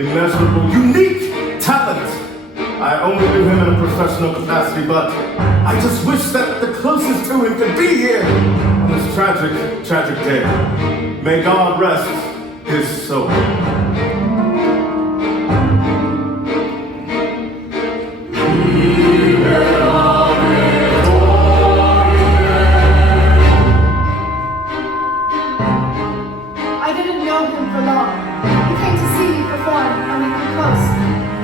immeasurable, unique talent. I only knew him in a professional capacity, but I just wish that the closest to him could be here on this tragic, tragic day. May God rest his soul. I didn't know him for long. He came to see me perform and we grew close.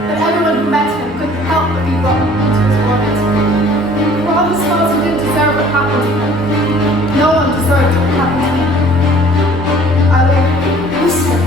But everyone who met him couldn't help but be brought into his orbit. For all his faults, he didn't deserve what happened to him. No one deserved what happened to him. I will miss him.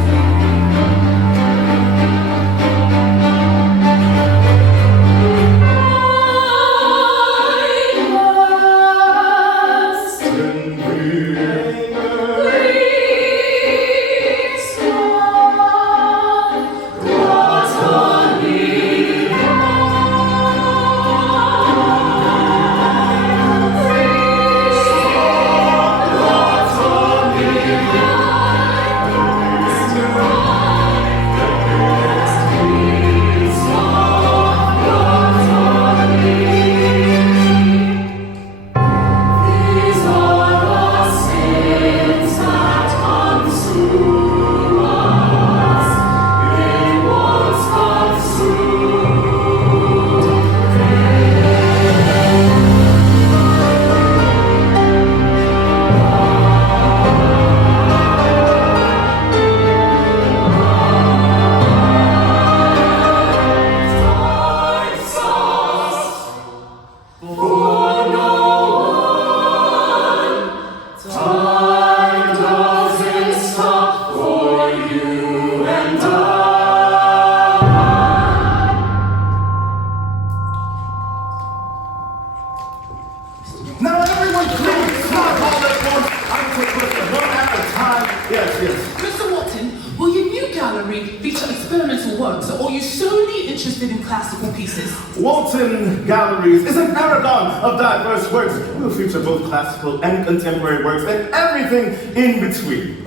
Wotton Galleries is an paragon of diverse works. We'll feature both classical and contemporary works and everything in between.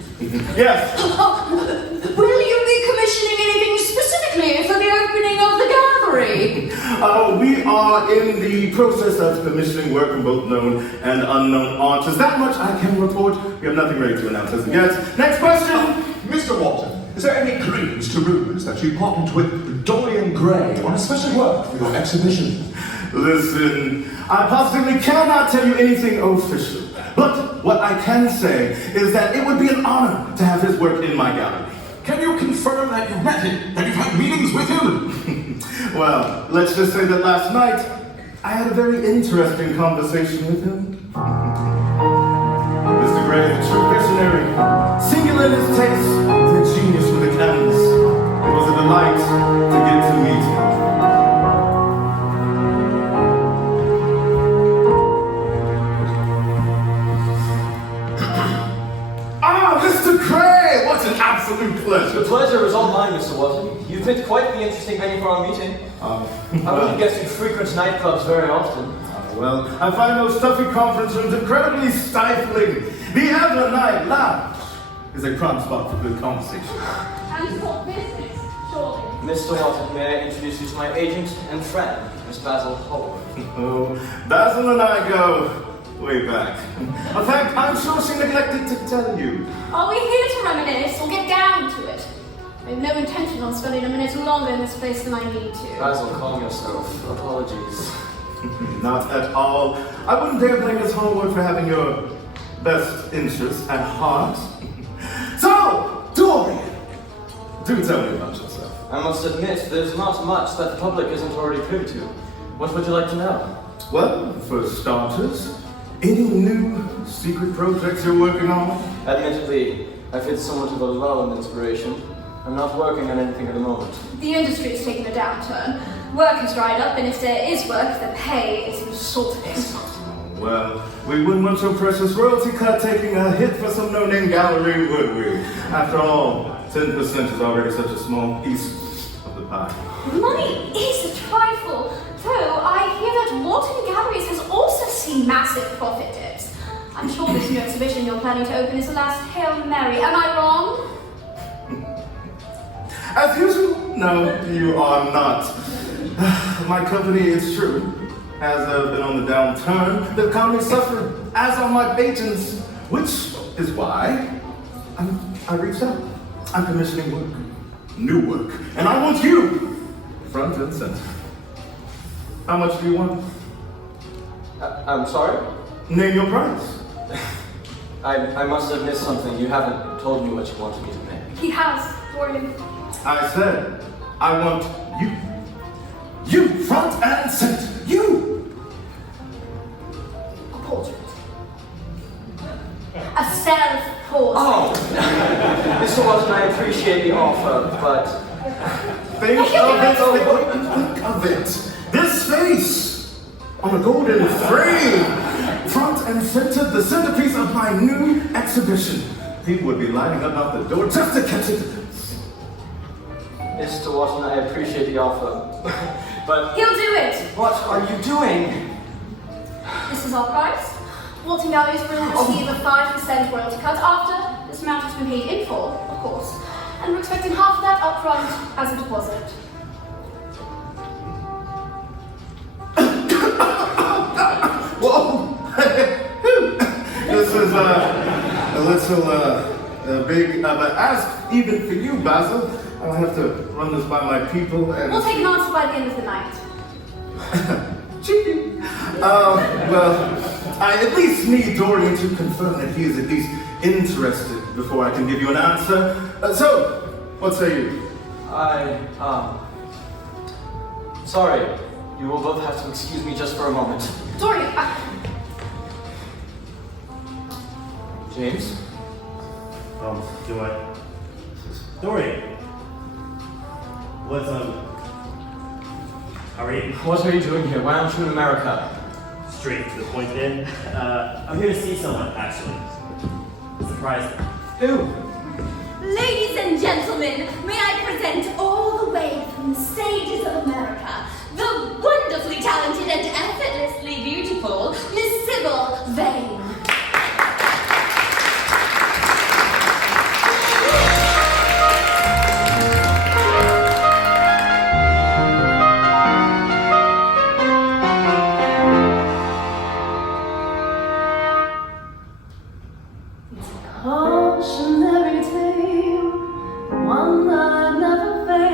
Yes. Will you be commissioning anything specifically for the opening of the gallery? We are in the process of commissioning work from both known and unknown artists. That much I can report. We have nothing ready to announce as of yet. Next question. Mr. Wotton, is there any credence to rumors that you partnered with Dorian Gray on a special work for your exhibition? Listen, I positively cannot tell you anything official. But what I can say is that it would be an honor to have his work in my gallery. Can you confirm that you met him, that you've had meetings with him? Well, let's just say that last night, I had a very interesting conversation with him. Mr. Gray is a true visionary, singular in his taste, and a genius with a canvas. It was a delight to get to meet him. Mr. Gray! What an absolute pleasure! The pleasure is all mine, Mr. Wotton. You've picked quite the interesting venue for our meeting. I wouldn't guess you frequent nightclubs very often. Well, I find those stuffy conference rooms incredibly stifling. The Alvan Night Lounge is a prime spot for good conversation. And for business, surely. Mr. Wotton, may I introduce you to my agent and friend, Miss Basil Hallward. Oh, Basil and I go way back. In fact, I'm sure she neglected to tell you. Are we here to reminisce or get down to it? I have no intention on spending a minute longer in this place than I need to. Basil, calm yourself. Apologies. Not at all. I wouldn't dare blame Miss Hallward for having your best interests at heart. So, Dorian, do tell me about yourself. I must admit, there's not much that the public isn't already privy to. What would you like to know? Well, for starters, any new secret projects you're working on? Admittedly, I've hit somewhat of a lull in inspiration. I'm not working on anything at the moment. The industry is taking a downturn. Work has dried up, and if there is work, the pay is insulting. Well, we wouldn't want your precious royalty cut taking a hit for some no-name gallery, would we? After all, 10% is already such a small piece of the pie. Money is a trifle, though I hear that Wotton Galleries has also seen massive profit dips. I'm sure this new exhibition you're planning to open is the last Hail Mary. Am I wrong? As usual, No, you are not. My company, it's true, has been on the downturn. The economy suffered, as are my patrons, which is why I reached out. I'm commissioning work, new work, and I want you front and center. How much do you want? I'm sorry? Name your price. I must have missed something. You haven't told me what you wanted me to pay. He has, Dorian. I said, I want you. You, front and center. You. A portrait. A self-portrait. Oh! Mr. Wotton, I appreciate the offer, but... Think of it. This face on a golden frame. Front and center, the centerpiece of my new exhibition. People would be lining up out the door just to catch it. Mr. Wotton, I appreciate the offer, but... He'll do it! What are you doing? This is our price. Wotton Galleries will receive A 5% royalty cut after this amount has been paid in full, of course. And we're expecting half of that up front as a deposit. Whoa! This is a little big of an ask, even for you, Basil. I'll have to run this by my people and... We'll take an answer by the end of the night. Cheeky. Well, I at least need Dorian to confirm that he is at least interested before I can give you an answer. So, what say you? Sorry. You will both have to excuse me just for a moment. Dorian, James? Do I? Dorian! What's, how are you? What are you doing here? Why aren't you in America? Straight to the point then. I'm here to see someone, actually. Surprise them. Who? ladies and gentlemen, may I present all the way from the stages of America, the wonderfully talented and effortlessly beautiful Miss Sybil Vane. Cautionary tale, one I've never failed.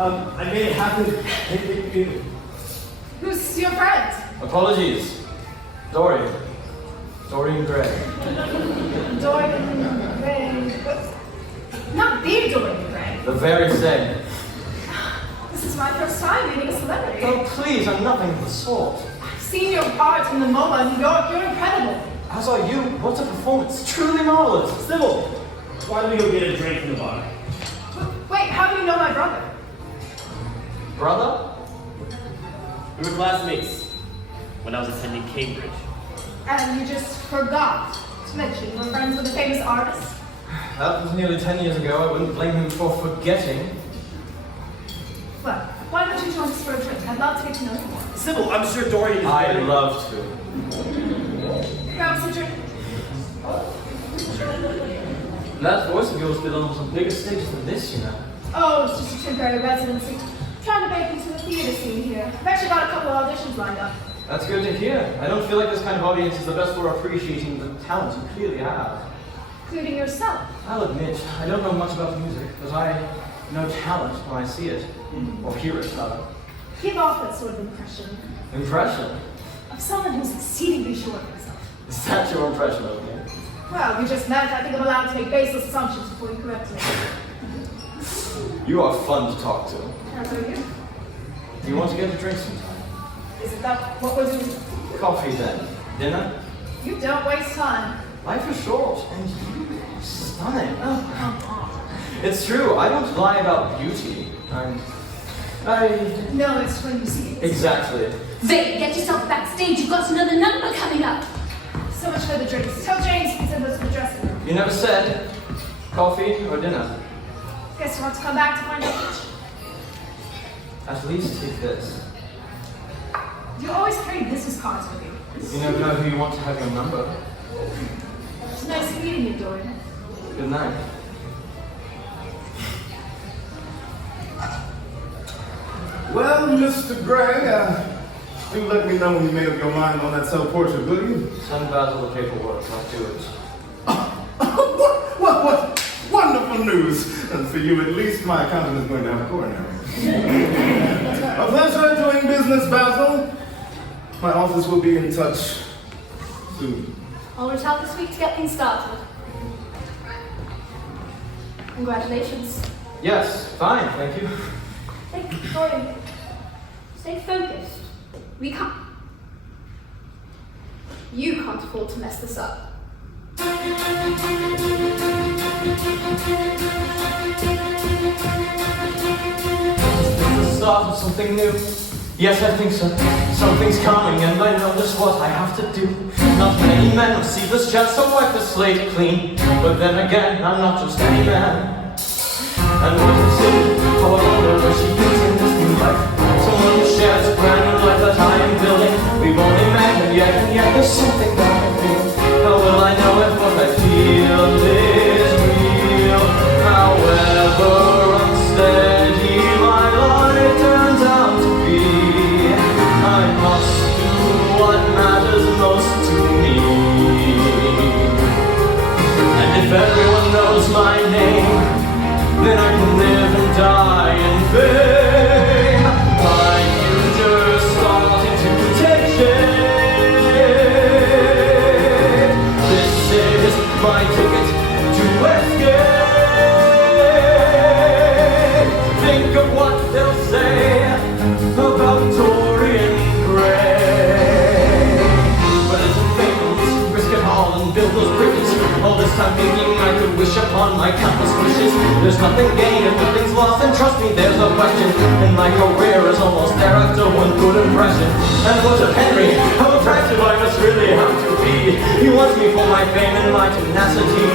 I made it happen. Who's your friend? Apologies. Dorian. Dorian Gray. Dorian Gray. Not the Dorian Gray. The very same. This is my first time meeting a celebrity. Oh, please, I'm nothing of the sort. I've seen your art in the MoMA in New York. You're incredible. As are you. What a performance. Truly marvelous. Sybil, why don't we go get a drink in the bar? Wait, how do you know my brother? Brother? We were classmates when I was attending Cambridge. And you just forgot to mention you were friends with a famous artist? That was nearly 10 years ago. I wouldn't blame him for forgetting. Well, why don't you join us for a drink? I'd love to get to know you more. Sybil, I'm sure Dorian is I'd very- love to. Grab us a drink. That voice of yours belongs on bigger stages than this, you know. Oh, it's just a temporary residency. Trying to break into the theater scene here. I've actually got a couple of auditions lined up. That's good to hear. I don't feel like this kind of audience is the best for appreciating the talent you clearly have. Including yourself. I'll admit, I don't know much about music, but I know talent when I see it. Or hear it, rather. Give off that sort of impression Impression? of someone who's exceedingly sure of himself. Is that your impression of me? Well, we just met. I think I'm allowed to make baseless assumptions before you correct me. You are fun to talk to. As are you. Do you want to get a drink sometime? Isn't that what we're doing? Coffee then. Dinner? You don't waste time. Life is short, and you are stunning. Oh, come on. It's true, I don't lie about beauty. No, it's when you see it. Exactly. Vane, get yourself backstage. You've got another number coming up. So much for the drinks. Tell James to send us to the dressing room. You never said coffee or dinner. Guess you want to come back to find out which. At least take this. You always carry business cards with you. You never know who you want to have your number. It's nice meeting you, Dorian. Good night. Well, Mr. Gray, do let me know when you made up your mind on that self-portrait, will you? Send Basil the paperwork, I'll do it. What wonderful news! And for you, at least, my accountant is going to have a coronary. A pleasure doing business, Basil. My office will be in touch soon. I'll reach out this week to get things started. Congratulations. Yes, fine, thank you. Hey, Dorian, stay focused. We can't. You can't afford to mess this up. Is this the start of something new? Yes, I think so. Something's coming and I know just what I have to do. Not many men receive this chance to wipe the slate clean. But then again, I'm not just any man. And what is it? How I wonder where she fits in this new life. Someone who shares a brand new life that I am building. We've only met and yet there's something that I feel. How will I know if what I feel is real? However unsteady my life turns out to be, I must do what matters most to me. And if everyone knows my name, then I can live and die in fame. My future's starting to take shape. This is my ticket to escape. Think of what they'll say about Dorian Gray. But it's a things, risk it all and build those bridges. All this time thinking I could wish upon my countless wishes. There's nothing gained if nothing's lost, and trust me, there's no question. And my career is almost there after one good impression. And what of Henry? How attractive I must really have to be. He wants me for my fame and my tenacity.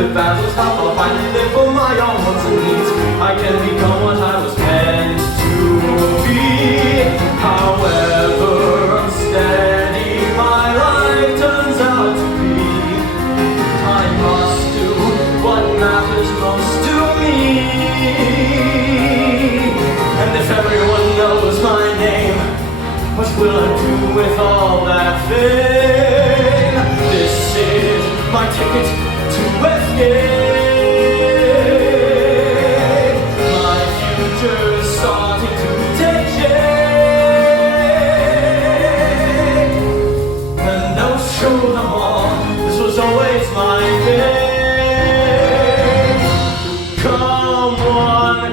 With Basil's help, I'll finally live for my own wants and needs. I can become what I was meant to be. However unsteady my life turns out to be, I must do what matters most to me. And if everyone knows my name, what will I do with all that fame? This is my ticket to escape. My future's starting was always my fate. Come on,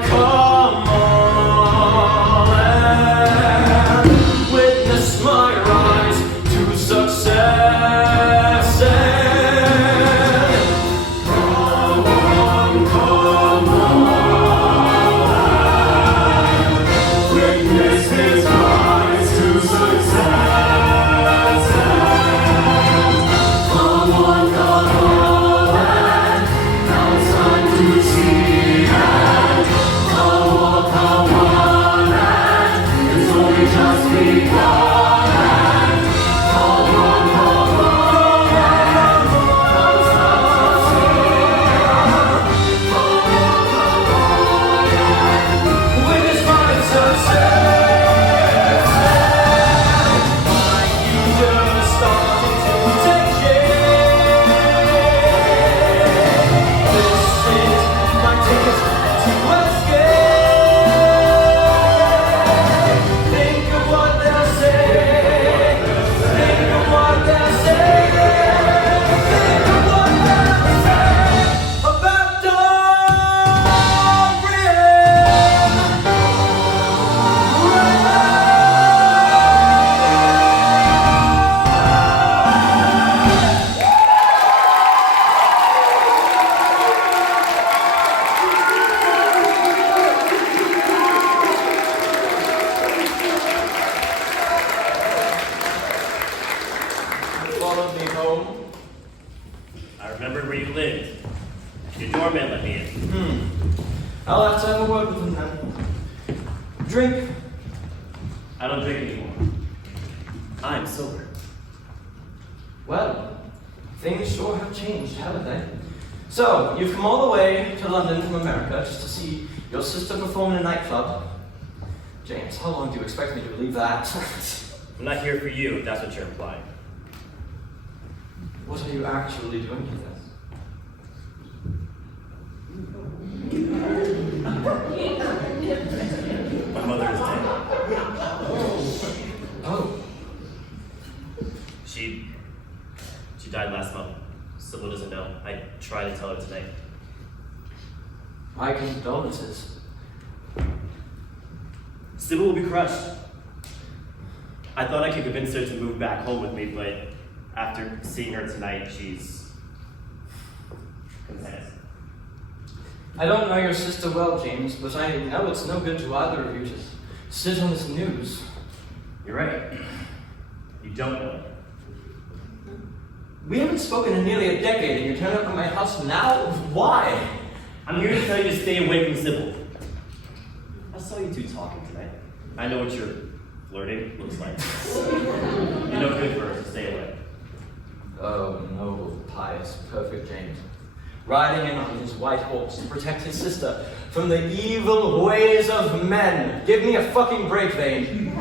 and witness my rise to success. Come on, witness his rise to success. Come on, now it's time to see. And come on, and it's only just begun. And come on, now it's time to see. Witness my success. My future starting to take shape. This is my ticket to escape. Think of what they'll say. Think of what they'll say. Think of what they'll say about Dorian Gray. Followed me home. I remembered where you lived. Your doorman let me in. I'll have to have a word with him then. Drink. I don't drink anymore. I'm sober. Well, things sure have changed, haven't they? So, you've come all the way to London from America just to see your sister perform in a nightclub. James, how long do you expect me to believe that? I'm not here for you, if that's what you're implying. What are you actually doing with this? My mother is dead. Oh, She died last month. Sybil doesn't know. I tried to tell her tonight. my condolences. Sybil will be crushed. I thought I could convince her to move back home with me, but after seeing her tonight, she's content. I don't know your sister well, James, but I know it's no good to either of you to sit on this news. You're right. You don't know. We haven't spoken in nearly a decade, and you turn up at my house now? Why? I'm here to tell you to stay away from Sybil. I saw you two talking tonight. I know what your flirting looks like. You're no good for her, so stay away. Oh, noble, pious, perfect James. Riding in on his white horse to protect his sister from the evil ways of men. Give me a fucking break, Vane.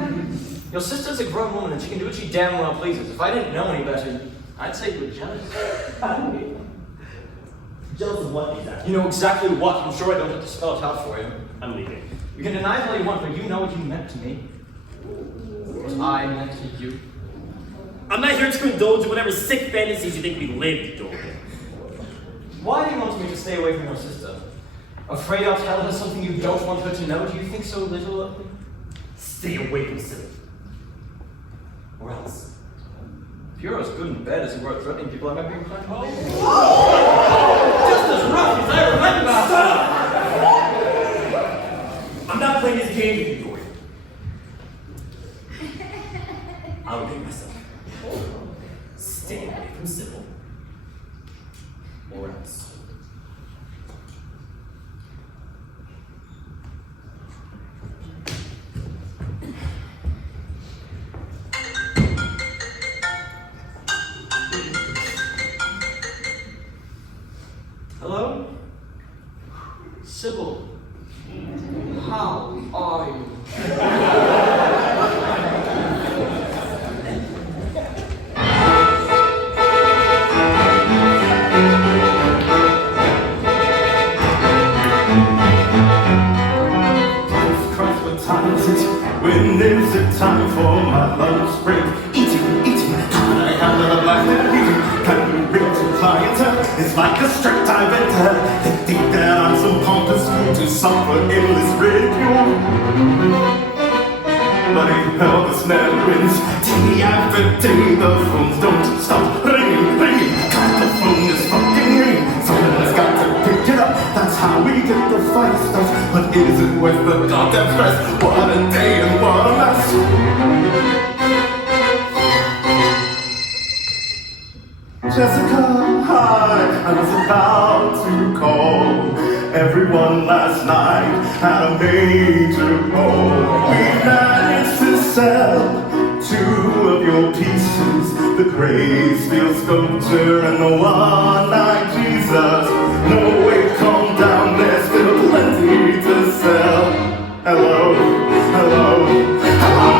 Your sister's a grown woman and she can do what she damn well pleases. If I didn't know any better, I'd say you were jealous. Jealous of what exactly? You know exactly what. I'm sure I don't have to spell it out for you. I'm leaving. You can deny it all you want, but you know what you meant to me. What I meant to you. I'm not here to indulge in whatever sick fantasies you think we lived, Dorian. Why do you want me to stay away from your sister? Afraid I'll tell her something you don't want her to know? Do you think so little of me? Stay away from Sybil. Or else. If you're as good in bed as you were at threatening people, I might be inclined to believe you. Just as rough as I remember! Stop! I'm not playing this game with you, Dorian. I'll make myself. Stay away from Sybil. Or else. Hello? Sybil. How are you? When is it time for my lunch break? Eating, I have a blast and eating. Can you bring to It's like a strict I've entered. They think that I'm some pompous fool to suffer endless ridicule. But hell, this never ends. Day after day, the phones don't stop ringing, ringing. God, the phone is fucking ringing. Someone's got to pick it up. That's how we get the fight started. But is it worth the goddamn stress? What a day and what a mess. Jessica, hi, I was about to call. Everyone last night had a major ball. We managed to sell 2 of your pieces, the Graysfield sculpture and the one-eyed Jesus. No way, calm down, there's still plenty to sell. Hello, hello, hello.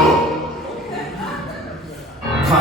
I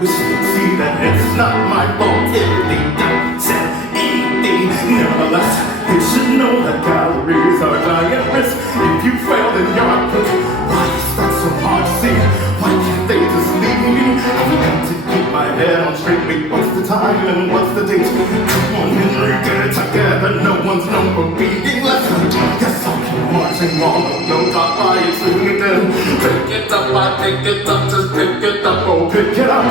wish you could see that it's not my fault if they don't sell anything. Nevertheless, you should know that galleries are a giant risk. If you fail, then you're a put. Why is that so hard to see? Why can't they just leave me? I've got to keep my head on straight. Wait, what's the time and what's the date? Come on, Henry, get it together. No one's known for being less than. Yes, I'll keep marching on. No, God, why it's doing it then? Pick it up, I pick it up, just pick it up, oh, pick it up.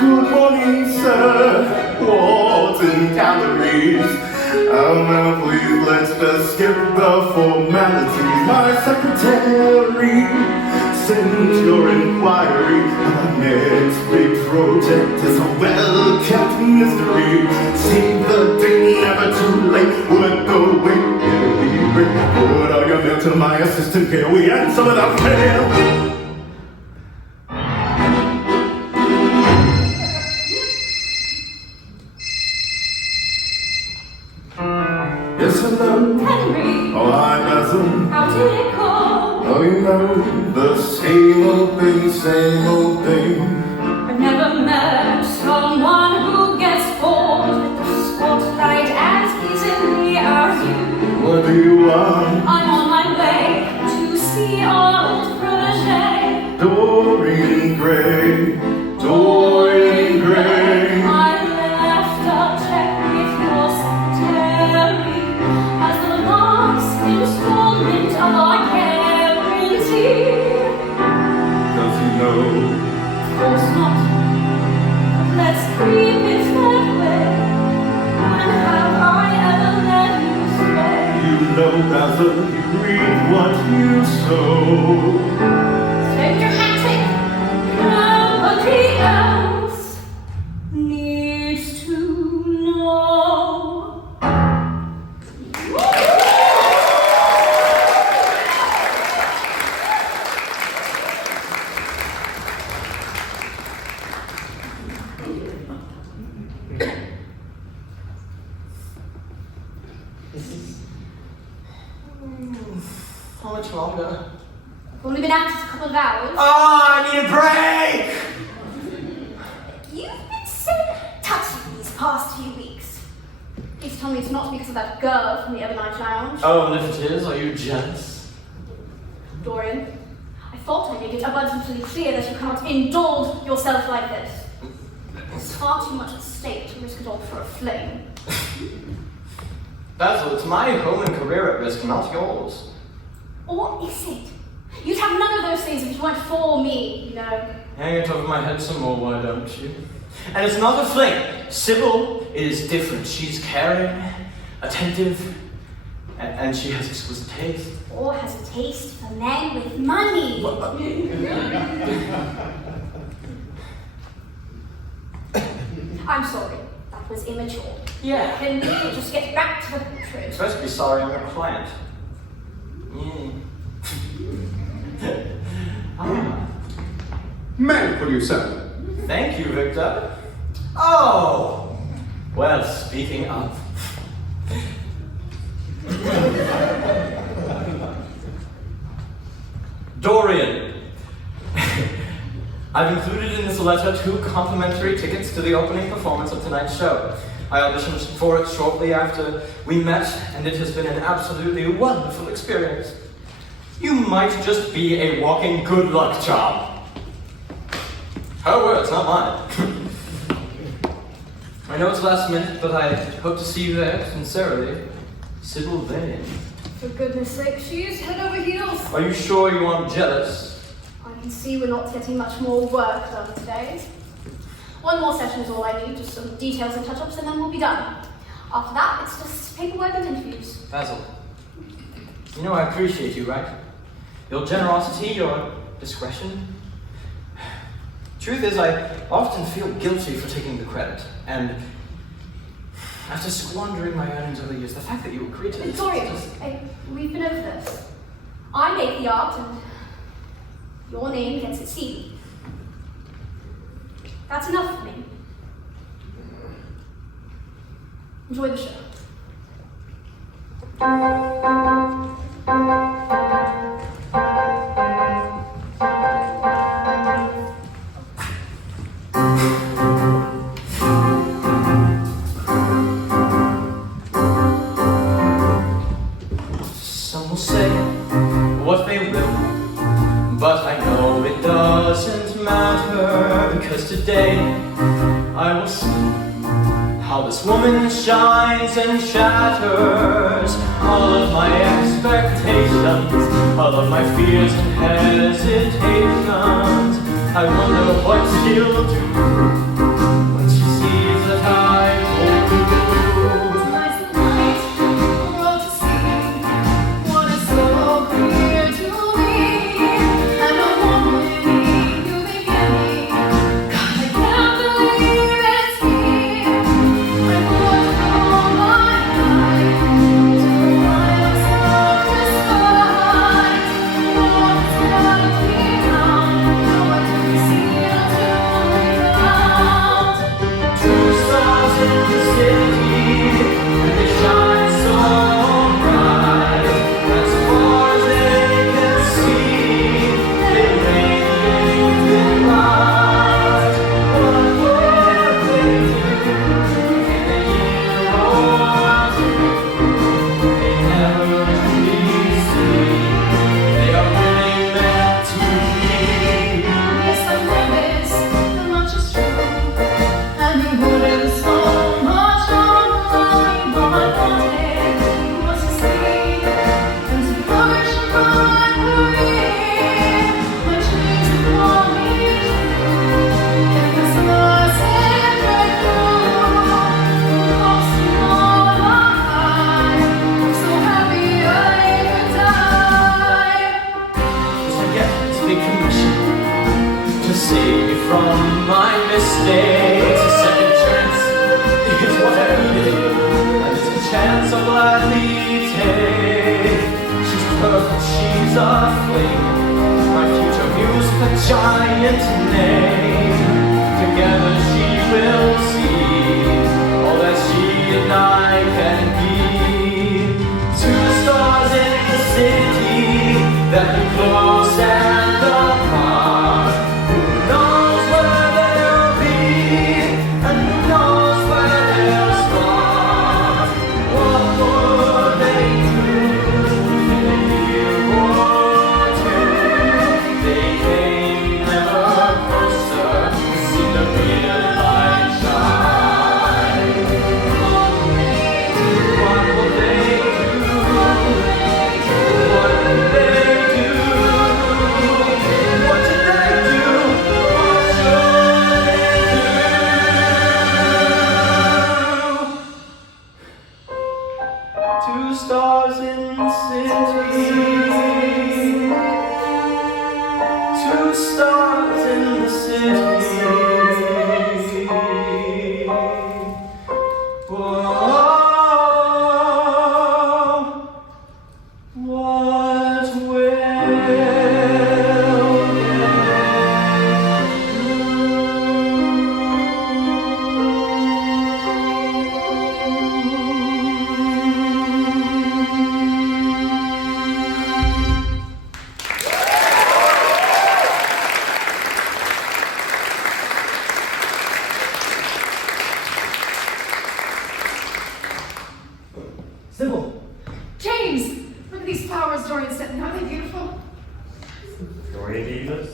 Good morning, sir. Wotton Galleries. Now please, let's just skip the formalities. My secretary sent your inquiry. Our next big project is a well-kept mystery. Save the date, never too late. Would go away, it'll be great. Put all your mail to my assistant here. We answer without fail. Yes, hello. Henry, Oh, hi, Basil. how did it go? Oh, you know, the same old thing, same old thing. I've never met someone who gets bored with the spotlight as easily as you. What do you want? I'm on my way to see our old protege. Dorian Gray, Dorian Gray. I left a check with your secretary as the last installment of our guarantee. Does he know? Of course not. But let's keep it that way. When have I ever let you stay? You know, Basil, you reap what you sow. Take your hat, nobody else needs to know. How much longer? I've only been at it a couple of hours. Oh, I need a break! You've been so touchy these past few weeks. Please tell me it's not because of that girl from the other night lounge. Oh, and if it is, are you jealous? Dorian, I thought I made it abundantly clear that you cannot indulge yourself like this. There's far too much at stake to risk it all for a fling. Basil, it's my home and career at risk, not yours. Or is it? You'd have none of those things if it weren't for me, you know. Hang it over my head some more, why don't you? And it's not a fling. Sybil is different. She's caring, attentive, and she has exquisite taste. Or has a taste for men with money. I'm sorry, that was immature. Yeah. Can we just get back to the portrait? You're supposed to be sorry I'm your client. Yeah. Ah. May I call you sir? Thank you, Victor. Oh! Well, speaking of. Dorian. I've included in this letter 2 complimentary tickets to the opening performance of tonight's show. I auditioned for it shortly after we met, and it has been an absolutely wonderful experience. You might just be a walking good luck charm. Her words, not mine. I know it's last minute, but I hope to see you there, sincerely. Sybil Vane. For goodness sake, she is head over heels. Are you sure you aren't jealous? I can see we're not getting much more work done today. One more session is all I need, just some details and touch-ups, and then we'll be done. After that, it's just paperwork and interviews. Basil, you know I appreciate you, right? Your generosity, your discretion. Truth is, I often feel guilty for taking the credit, and after squandering my earnings over the years, the fact that you agreed to this... Victoria, hey, we've been over this. I make the art, and your name gets it seen. That's enough for me. Enjoy the show. Some will say what they will, but I know it doesn't matter, because today I will see how this woman shines and shatters all of my expectations, all of my fears and hesitations. I wonder what she'll do when she sees that I told you. Tonight's the night for the world to see what is so clear to me. And I won't believe you begin me. God, I can't believe it's here. I put all my life to find myself despite what has held me down. Now I can see without. Two stars in the city, they shine so bright. As far as they can see, they radiate with light. What will they do in a year or two? They never really see. They are really meant to be. Yes, I know this, and much is true. And you wouldn't so much wrong, but what I wanted was to see and to flourish in my career. My dreams have called me true. If this was every clue, lost in all my life, I'm so happy I could die. I get this big commission to save me from my mistakes. A second chance is what I needed, and it's a chance I'll gladly take. She's perfect, she's a flame, my future muse, the giant name. Together she will see all that she and I can be. Two stars in the city that be close and apart. Who knows where they'll be, and who knows where they'll start? What would they do in a year or two? They came never closer, see the real light shine. What will they do? What will they do? What did they do? What should they do? Two stars in the city. Two stars in the city. Whoa. What will Sybil, James, look at these flowers Dorian sent me. Aren't they beautiful? Dorian gave us.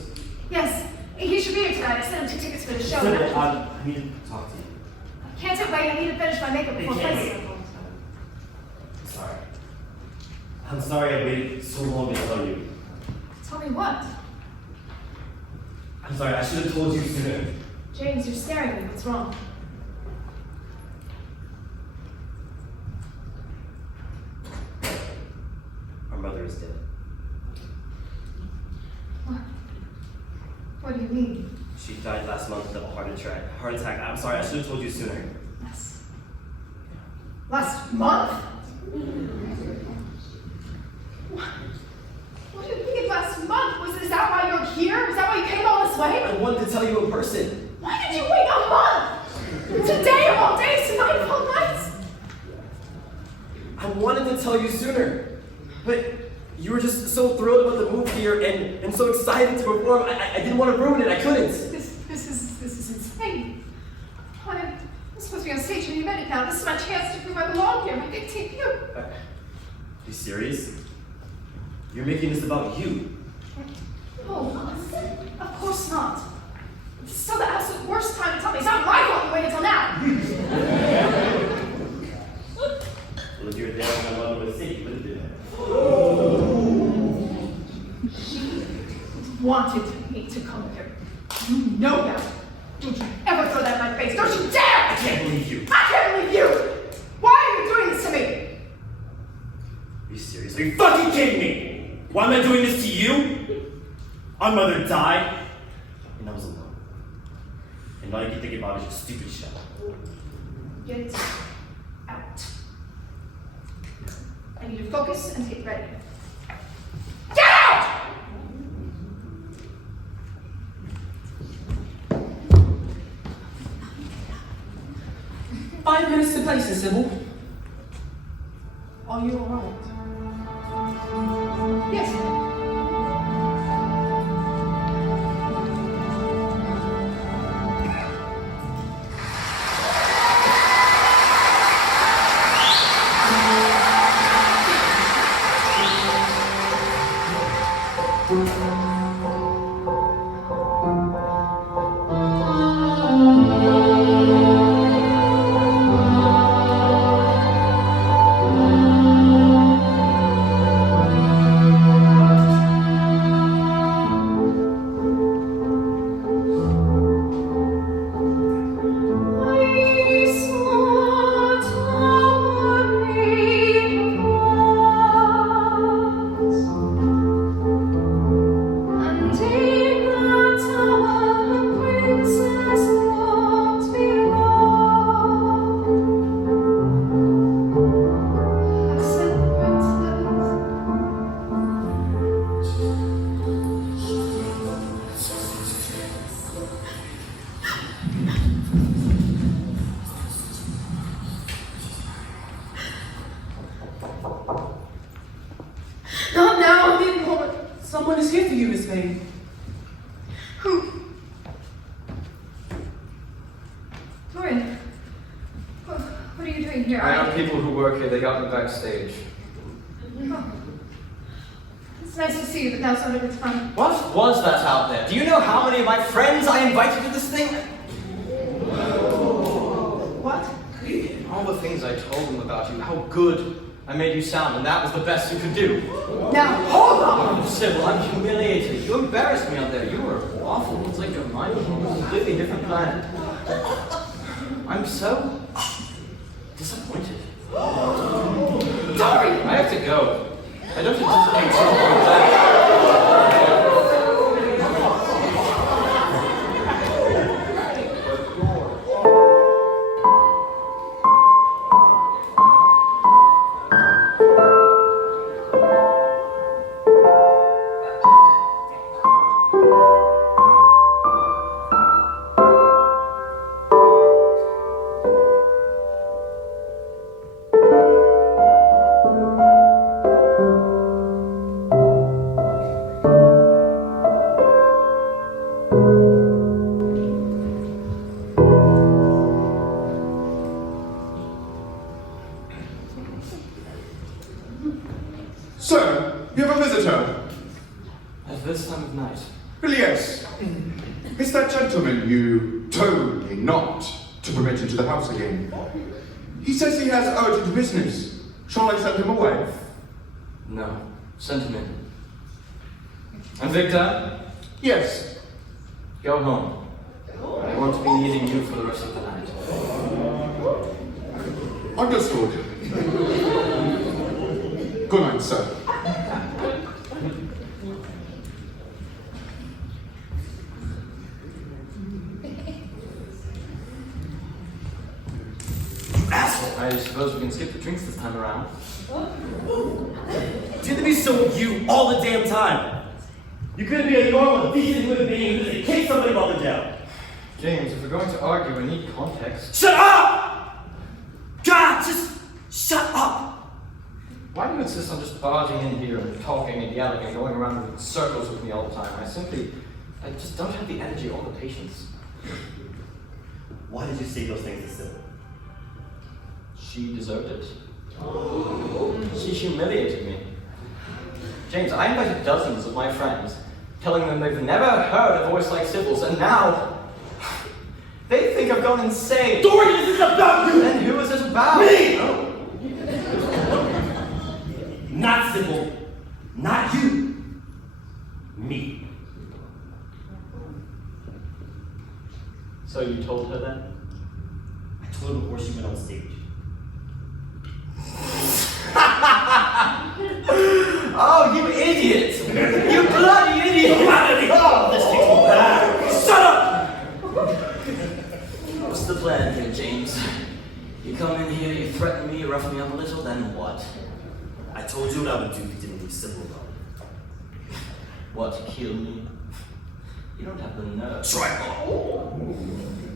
Yes, he should be be here tonight. I sent him 2 tickets for the show. Sybil, I need to talk to you. Can't it wait? I need to finish my makeup before Friday. Sorry. I'm sorry I waited so long to tell you. Tell me what? I'm sorry, I should have told you sooner. James, you're staring at me. What's wrong? Our mother is dead. What? What do you mean? She died last month of a heart attack. I'm sorry, I should have told you sooner. Last month? What do you mean last month? Is that why you're here? Is that why you came all this way? I wanted to tell you in person. Why did you wait a month? Today of all days, tonight of all nights? I wanted to tell you sooner. But you were just so thrilled about the move here and so excited to perform. I didn't want to ruin it. I couldn't. This is insane. I'm supposed to be on stage any minute now. This is my chance to prove I belong here. My big debut. Are you serious? You're making this about you. No, of course not. This is still the absolute worst time to tell me. It's not my fault you waited until now. Well, if you were there when my mother was sick, you would have been there. She wanted me to come here. You know that. Don't you ever throw that in my face. Don't you dare! I can't believe you. I can't believe you! Why are you doing this to me? Are you serious? Are you fucking kidding me? Why am I doing this to you? Our mother died, and I was alone. And all you can think about is your stupid show. Get out. I need to focus and get ready. Get out! 5 minutes to places, Sybil. Are you alright? Yes. Someone is here for you, Miss Vane. Who? Dorian. What are you doing here? I know people who work here. They got me backstage. Oh. It's nice to see you, but now sort of it's fun. What was that out there? Do you know how many of my friends I invited to this thing? What? All the things I told them about you, how good I made you sound, and that was the best you could do. Now, hold on! Oh, Sybil, I'm humiliated. You embarrassed me out there. You were awful. It's like your mind was on a completely different planet. I'm so disappointed. Dorian! I have to go. I don't anticipate seeing you back. Well, yes. It's that gentleman you told me not to permit into the house again. He says he has urgent business. Shall I send him away? No. Send him in. And Victor? Yes. Go home. I want to be needing you for the rest of the night. Understood. Good night, sir. Asshole! I suppose we can skip the drinks this time around. You have to be so you all the damn time. You couldn't be a normal, decent human being who doesn't kick somebody while they're down. James, if we're going to argue, we need context. Shut up! God, just shut up! Why do you insist on just barging in here and talking and yelling and going around in circles with me all the time? I just don't have the energy or the patience. Why did you say those things to Sybil? She deserved it. She humiliated me. James, I invited dozens of my friends, telling them they've never heard a voice like Sybil's, and now they think I've gone insane. Dorian, this is about you! Then who is it about? Me! Oh. Not Sybil. Not you. Me. So you told her that? I told her before she went on stage. Oh, you idiot! You bloody idiot! Oh, this takes me back. Shut up! What's the plan here, James? You come in here, you threaten me, you rough me up a little, then what? I told you what I would do if you didn't leave Sybil alone. What, kill me? You don't have the nerve. Try.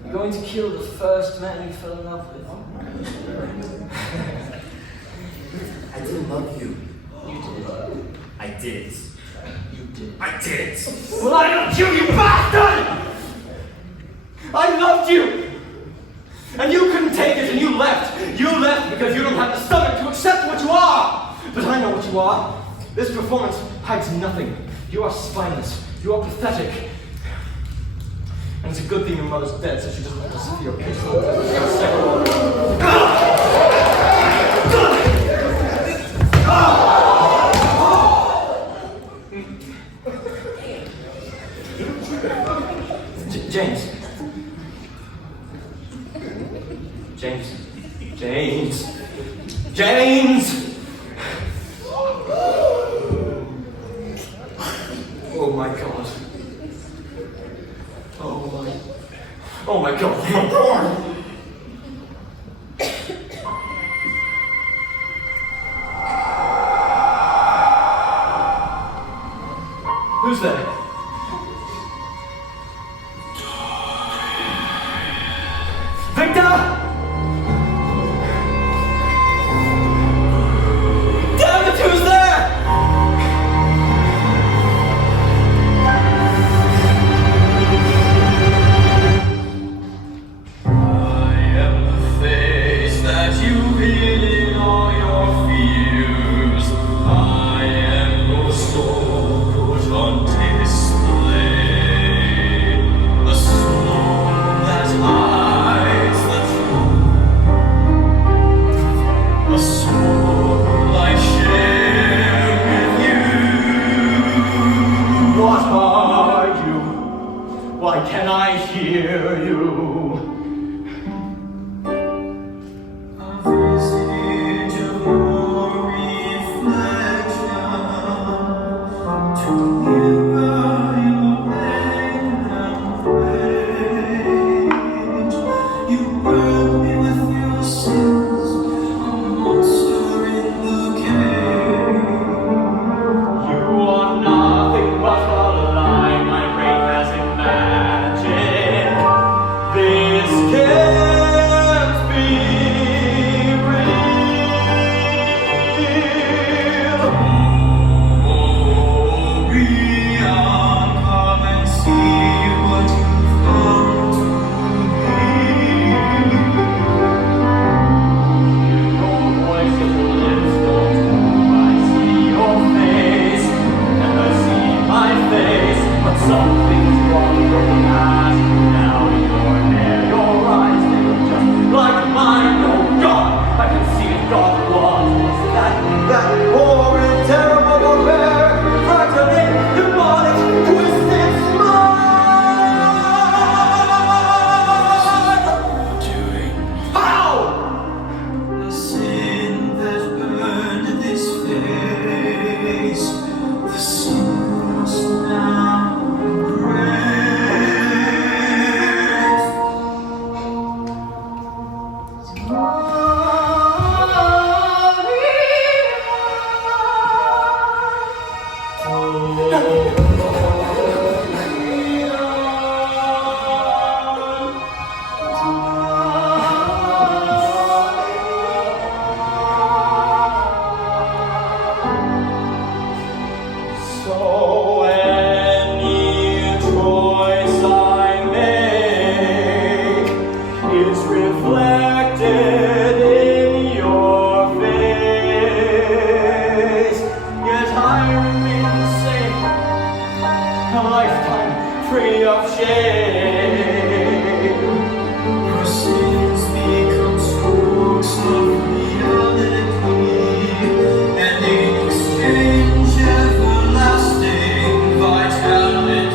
You're going to kill the first man you fell in love with. I didn't love you. You did. I did. You did. I did. Well, I loved you, you bastard! I loved you! And you couldn't take it and you left. You left because you don't have the stomach to accept what you are. But I know what you are. This performance hides nothing. You are spineless. You are pathetic. And it's a good thing your mother's dead, so she doesn't have to see your pitchfork. James. Oh my God. Oh my God. Who's there? Victor! Damn it, who's there? I am the face that you hid in all your fears. I am your soul put on display. A soul that hides the truth. A soul I share with you. What are you? Why can I hear you? A visage of your reflection to mirror your pain and rage. You burn me with your sins, a monster in the cave. You are nothing but a lie my brain has imagined. free of shame. Her sins become strokes of reality, and in exchange everlasting vitality.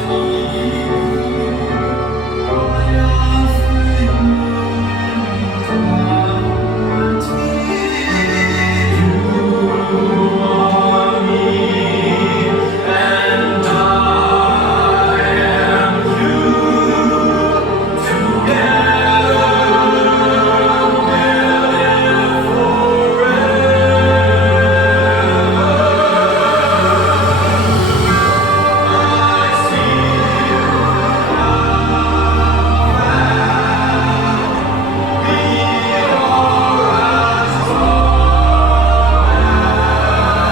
I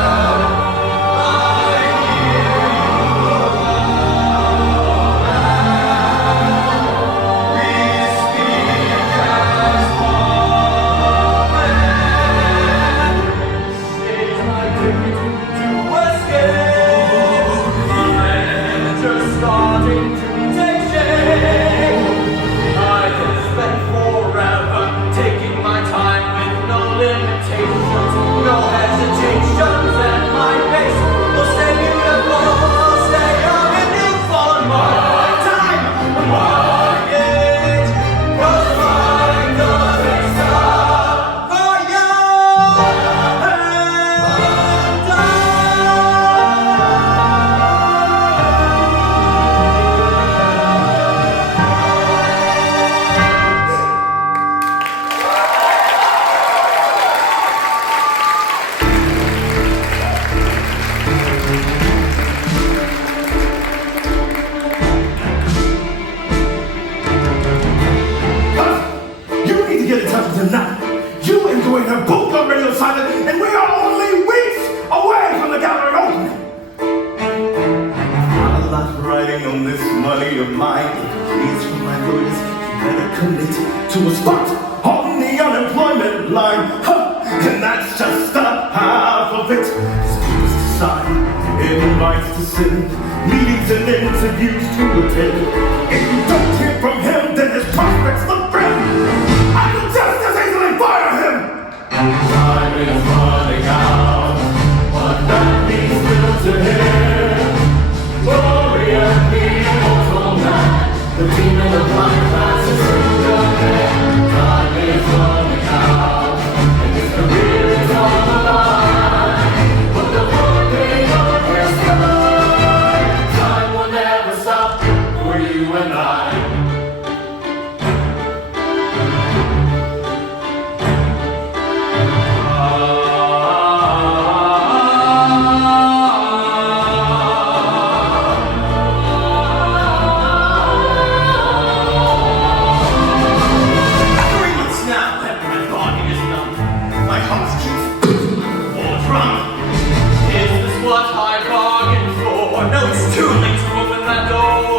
offer you No, it's too late to open that door.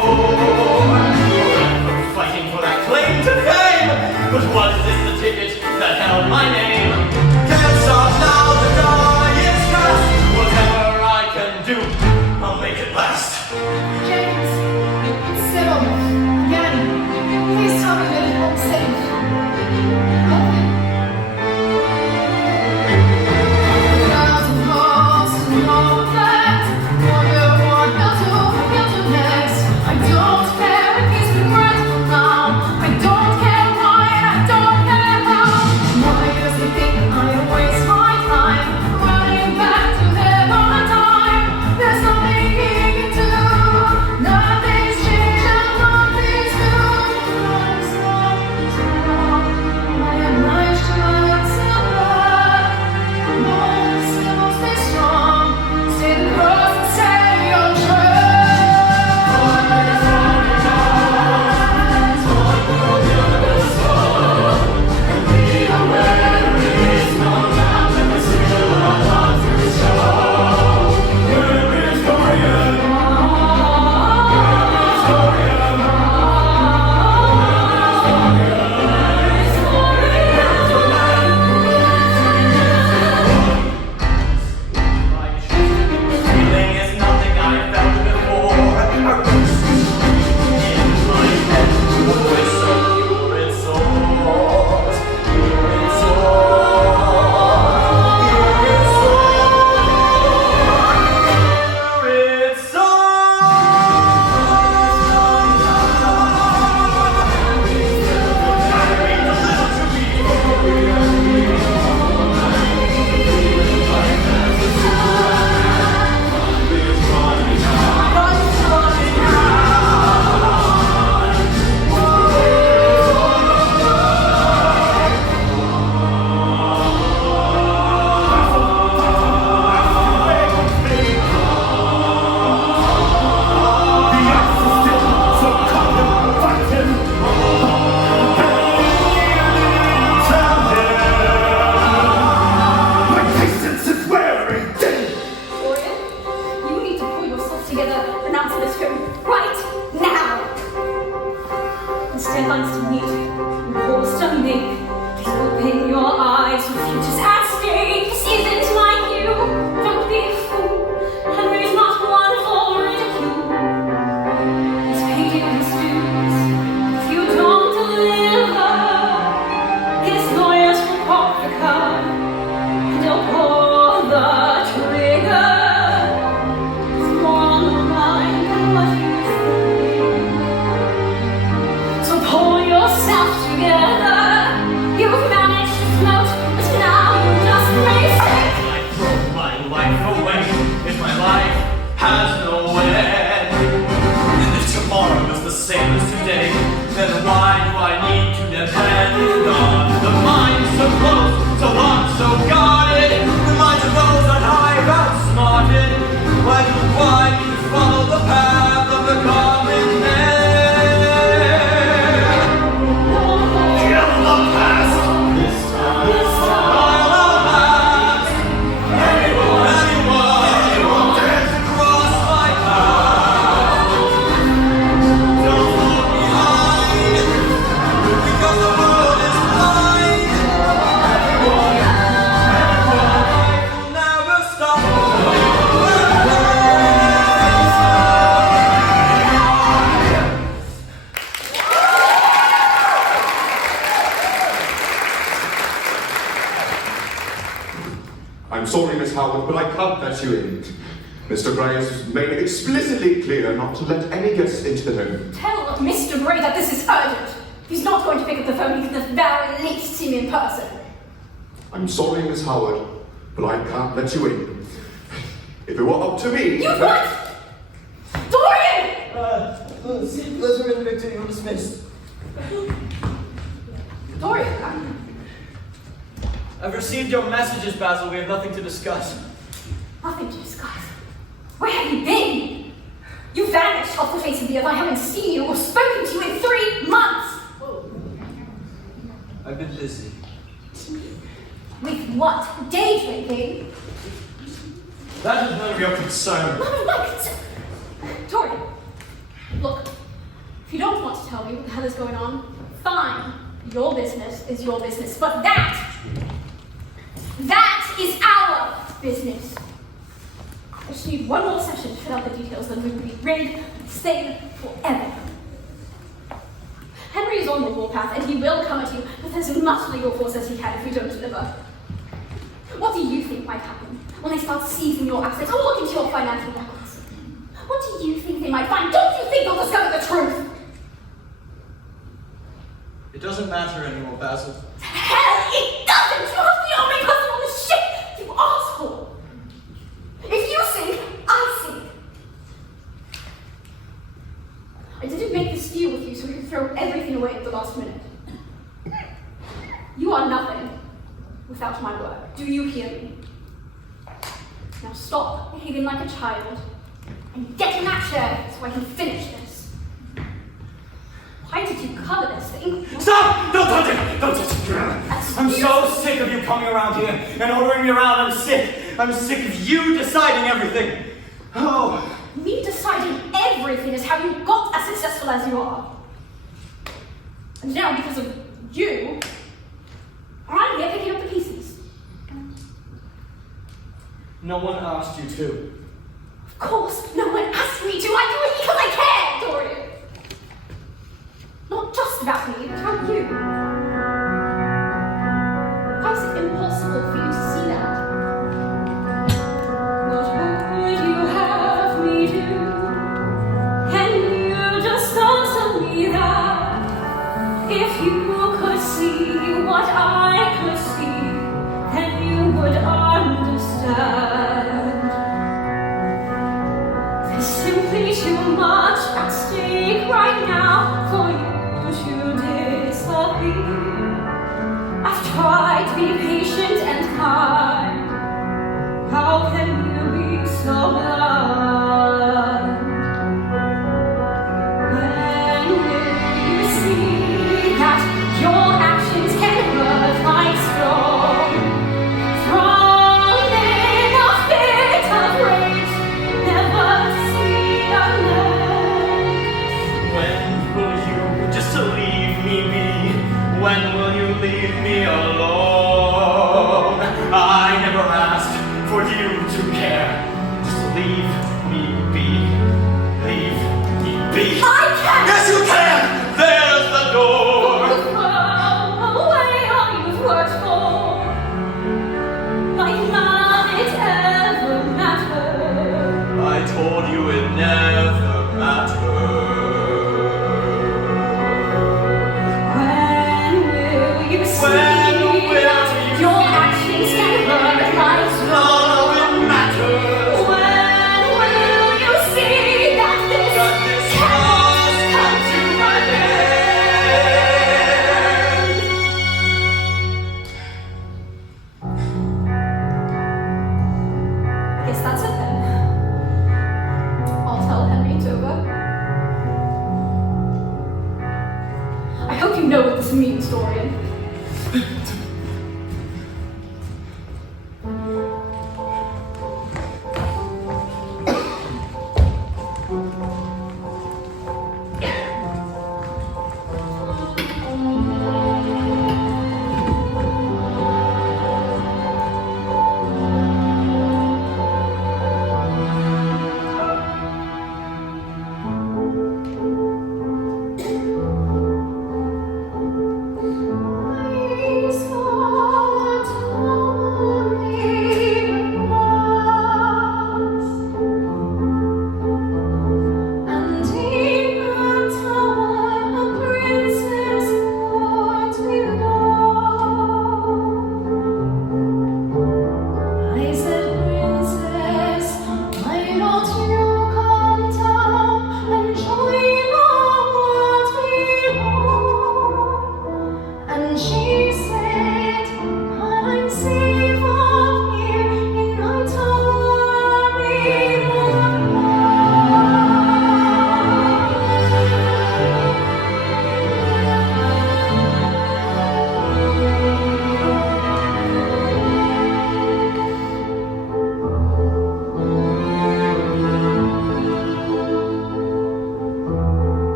step to meet, and pause to make. Please open your eyes, your future's at stake. This isn't like you, don't be a fool. Henry's not one for ridicule. He's paid you his dues. If you don't deliver, his lawyers will pop the card, and they'll pull the trigger. It's more on the line than what you think. So pull yourself together. You've managed to float, but now you just may sink. I throw my life away if my life has no end. And if tomorrow is the same as today, then why do I need to depend on the mind so close, so long, so guarded? The minds of those that I've outsmarted. Why do you follow the path of the common man? Kill the past. I'll outlast anyone who dares to cross my path. Don't look behind, because the world is blind. Life will never stop. I'm sorry, Miss Hallward, but I can't let you in. Mr. Gray has made it explicitly clear not to let any guests into the home. Tell Mr. Gray that this is urgent. If he's not going to pick up the phone, he can at the very least see me in person. I'm sorry, Miss Hallward, but I can't let you in. If it were up to me... You what? Dorian! Pleasure and victory, you're dismissed. Dorian, I've received your messages, Basil. We have nothing to discuss. nothing to discuss. Where have you been? You vanished off the face of the earth. I haven't seen you or spoken to you in 3 months. I've been busy. With what? Day drinking? That is none of your concern. None of my concern. Dorian, look, if you don't want to tell me what the hell is going on, fine. Your business is your business. But that is our business. I just need one more session to fill out the details, then we will be rid and sane forever. Henry is on the warpath, and he will come at you with as much legal force as he can if you don't deliver. What do you think might happen when they start seizing your assets or look into your financial records? What do you think they might find? Don't you think they'll discover the truth? It doesn't matter anymore, Basil. Hell, it doesn't! You're the only person on the ship, you asshole! If you sink, I sink. I didn't make this deal with you so we could throw everything away at the last minute. You are nothing without my work. Do you hear me? Now stop behaving like a child and get in that chair so I can finish this. Why did you cover this thing? Stop! Don't touch it! Don't touch it! I'm so sick of you coming around here and ordering me around. I'm sick. I'm sick of you deciding everything. Oh. Me deciding everything is how you got as successful as you are. And now, because of you, I'm here picking up the pieces. No one asked you to. Of course, no one asked me to. I do it because I care, Dorian. Not just about me, but about you. How is it impossible for you to see that? What would you have me do? Can you just answer me that? If you could see what I could see, then you would understand. There's simply too much at stake right now for you to disappear. I've tried to be patient and kind. How can you be so blind? When will you see that your actions can hurt like stone? Thrown in a fit of rage, never to see a man. When will you just leave When will you leave me alone? I never asked for you to care. Just leave me be. Leave me be. I can't! Yes, you can! There's the door! Away are you worked for? Like none it ever mattered. I told you it never mattered. When will you see When will you your actions never like None of it matters. When will you see that this cannot come to an end? I guess that's it then. I'll tell Henry it's over. I hope you know what this means, Dorian.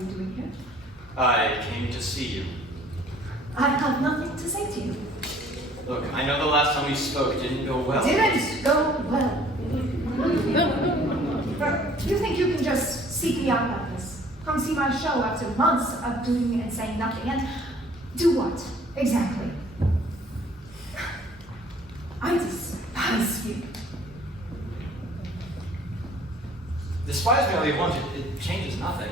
you doing here? I came to see you. I have nothing to say to you. Look, I know the last time we spoke didn't go well. Didn't go well. You think you can just seek me out like this? Come see my show after months of doing and saying nothing, and do what, exactly? I despise you. Despise me all you want, it changes nothing.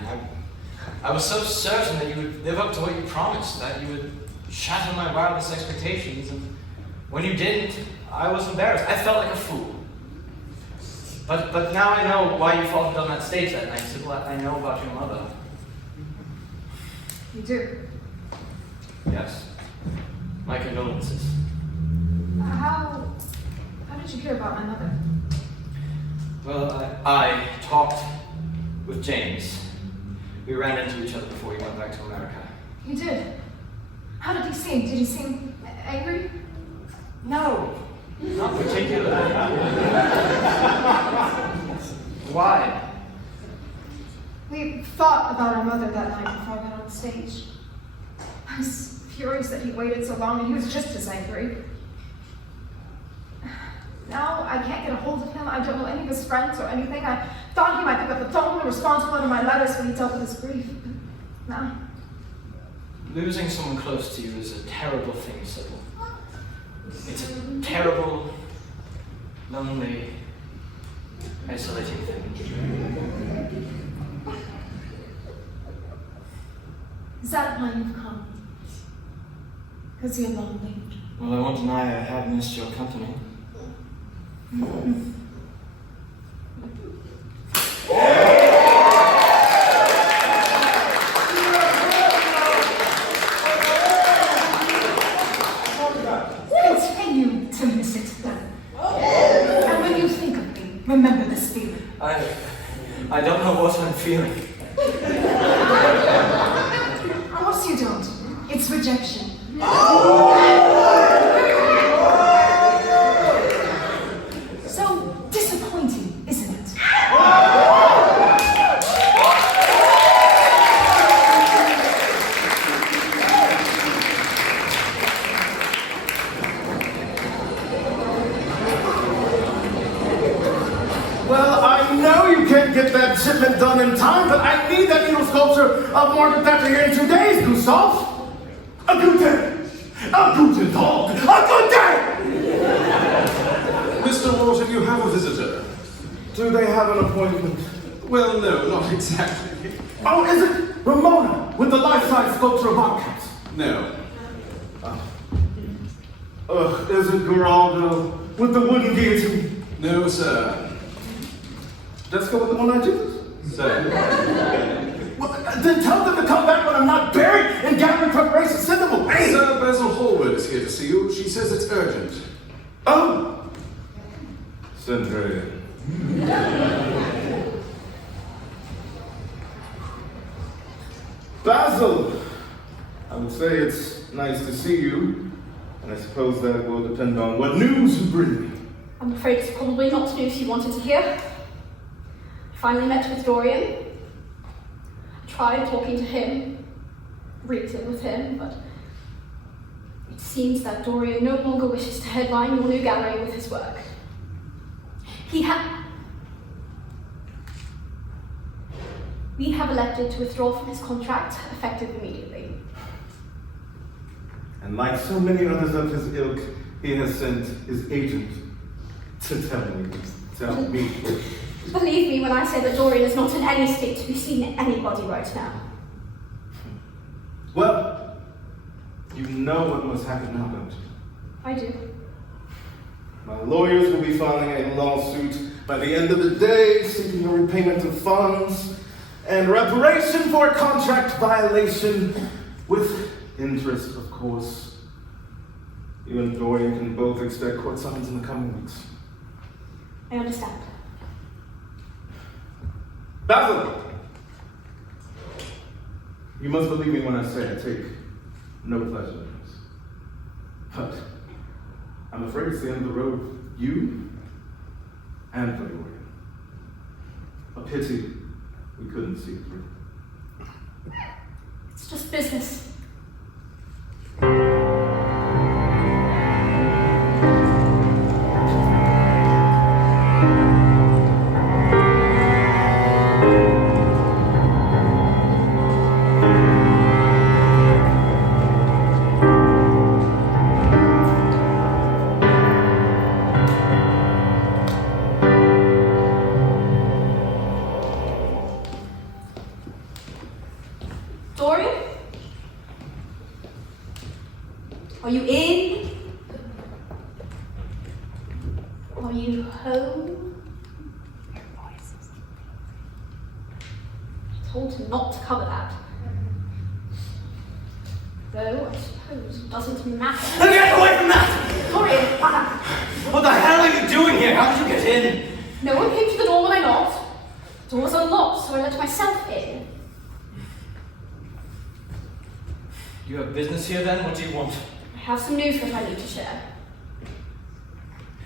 I was so certain that you would live up to what you promised, that you would shatter my wildest expectations, and when you didn't, I was embarrassed. I felt like a fool. But now I know why you faltered on that stage that night, Sybil. I know about your mother. You do? Yes. My condolences. How did you hear about my mother? Well, I talked with James. We ran into each other before he went back to America. You did? How did he seem? Did he seem angry? No, not particularly. Why? We thought about our mother that night before I got on the stage. I was furious that he waited so long, and he was just as angry. Now I can't get a hold of him. I don't know any of his friends or anything. I thought he might pick up the phone and respond to one of my letters when he dealt with his grief. No. Losing someone close to you is a terrible thing, Sybil. It's a terrible, lonely, isolating thing. Is that why you've come? Because you're lonely? Well, I won't deny I have missed your company. Continue to miss it then. And when you think of me, remember this feeling. I don't know what I'm feeling. Of course you don't. It's rejection. So disappointing, isn't it? Well, I know you can't get that shipment done in time, but I need that needle sculpture of Margaret Thatcher here in 2 days, Gustav. A good day. A guten Tag. A good day! Mr. Wotton, you have a visitor. Do they have an appointment? Well, no, not exactly. Oh, is it Ramona with the life-size sculpture of Bobcats? No. Is it Geraldo with the wooden guillotine? No, sir. Let's go with the one I choose. Sir. Well, then tell them to come back when I'm not buried in gathering preparations. Send them away. Sir, Basil Hallward is here to see you. She says it's urgent. Oh. Send her in. Basil, I would say it's nice to see you, and I suppose that will depend on what news you bring me. I'm afraid it's probably not news you wanted to hear. I finally met with Dorian. I tried talking to him, reasoned with him, but it seems that Dorian no longer wishes to headline your new gallery with his work. We have elected to withdraw from his contract, effective immediately. And like so many others of his ilk, he has sent his agent to tell me. Believe me when I say that Dorian is not in any state to be seen anybody right now. Well, you know what must happen now, don't you? I do. My lawyers will be filing a lawsuit by the end of the day, seeking a repayment of funds and reparation for a contract violation, with interest, of course. You and Dorian can both expect court summons in the coming weeks. I understand. Basil! You must believe me when I say I take no pleasure in this. But I'm afraid it's the end of the road for you and for Dorian. A pity we couldn't see it through. It's just business. Dorian? Are you in? Are you home? Your voice is... I told him not to cover that. Though, I suppose it doesn't matter. Get away from that! Dorian! What the hell are you doing here? How did you get in? No one came to the door when I knocked. The door was unlocked, so I let myself in. You have business here then? What do you want? I have some news that I need to share.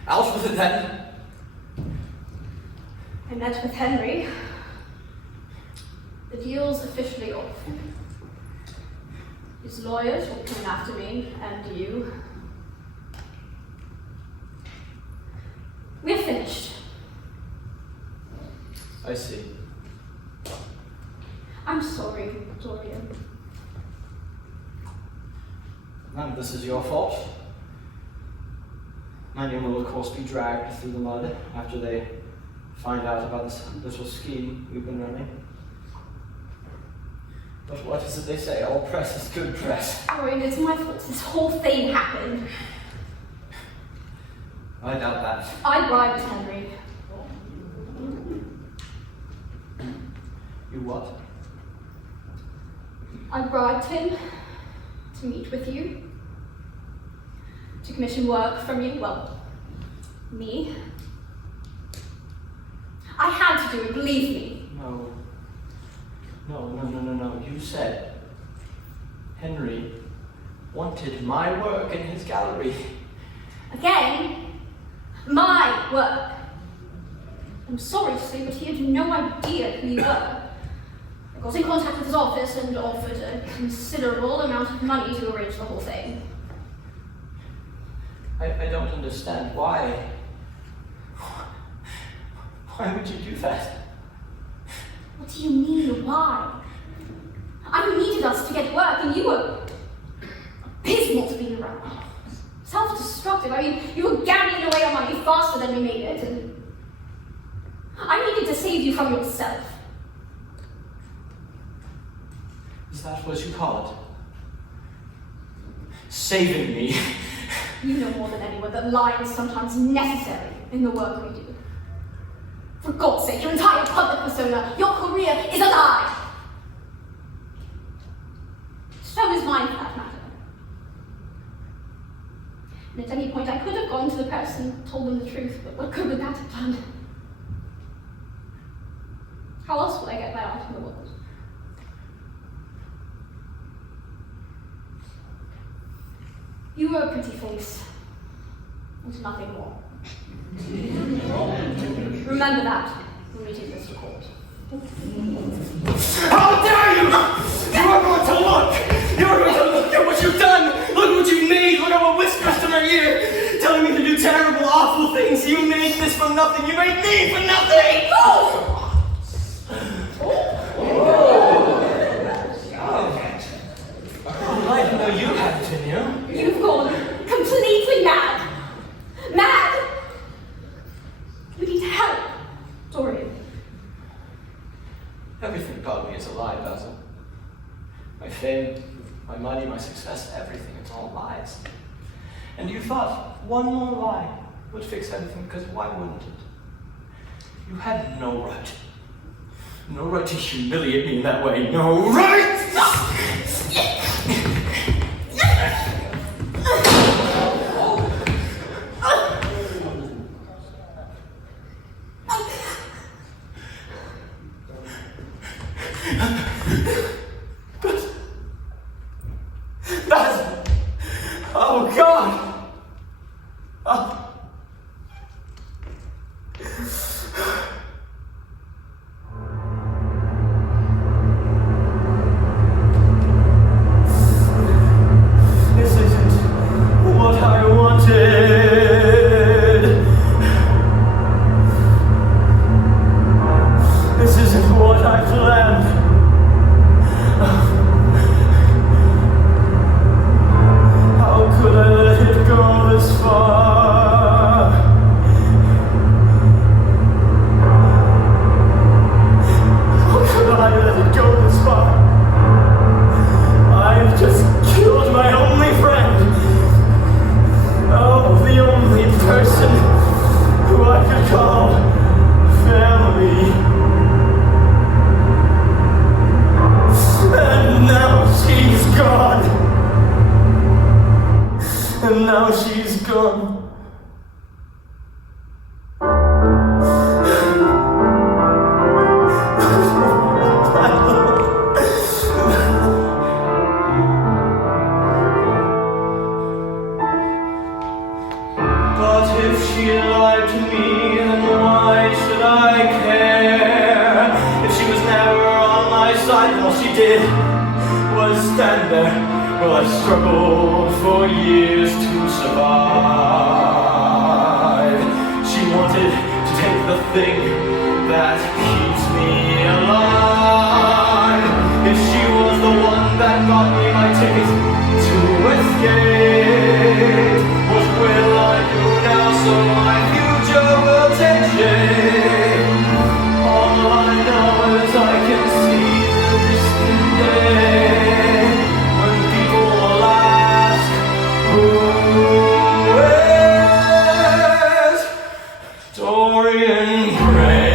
Out with it then. I met with Henry. The deal's officially off. His lawyers will come after me, and you. We're finished. I see. I'm sorry, Dorian. None of this is your fault. My name will of course be dragged through the mud after they find out about this little scheme we've been running. But what is it they say? All press is good press. Dorian, it's my fault this whole thing happened. I doubt that. I bribed Henry. You what? I bribed him to meet with you, to commission work from you, well, me. I had to do it, believe me. No. You said Henry wanted my work in his gallery. Again, my work. I'm sorry to say, but he had no idea who you were. I got in contact with his office and offered a considerable amount of money to arrange the whole thing. I don't understand. Why? Why would you do that? What do you mean, why? I needed us to get work, and you were abysmal to be around. Self-destructive. I mean, you were gambling away our money faster than we made it, and I needed to save you from yourself. Is that what you call it? Saving me? You know more than anyone that lying is sometimes necessary in the work we do. For God's sake, your entire public persona, your career is a lie! So is mine, for that matter. And at any point, I could have gone to the press and told them the truth, but what good would that have done? How else would I get that out in the world? You were a pretty face, and nothing more. Remember that when we take this to court. How dare you! You are going to look! You are going to look at what you've done! Look at what you've made! Look at what whispers to my ear! Telling me to do terrible, awful things! You made this for nothing! You made me for nothing! Oh! I didn't know you had it in you. You've gone completely mad! Mad! You need help, Dorian. Everything about me is a lie, Basil. My fame, my money, my success, everything, it's all lies. And you thought one more lie would fix everything, because why wouldn't it? You had no right. No right to humiliate me in that way. No right! Basil! Oh God! Oh. did was stand there while I struggled for years to survive. She wanted to take the thing that keeps me alive. If she was the one that got me my ticket to escape, what will I do now so my future will take shape? All I know is I can see the distant day when people will ask, who is Dorian Gray?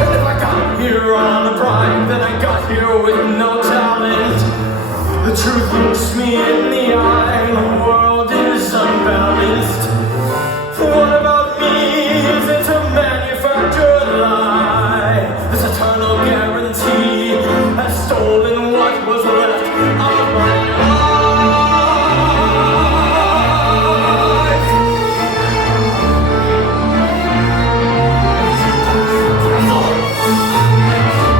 And if I got here on a bribe, then I got here with no talent. The truth looks me in the eye, the world is unbalanced. What about me? Is it a manufactured lie? This eternal guarantee has stolen what was left of my life.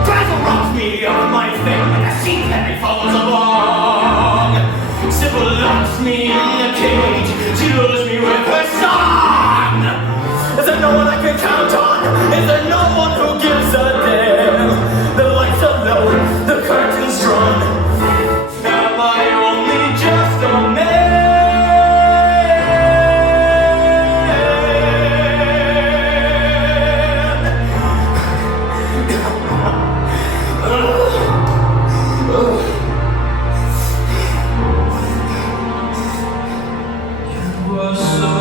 Basil robs me of my thing like a sheep that follows along. Sybil locks me in a cage. She lures me with her song. Is there no one I can count on? Is there no one who gives a damn? The lights are low, the curtains drawn. Am I only just a man? It was so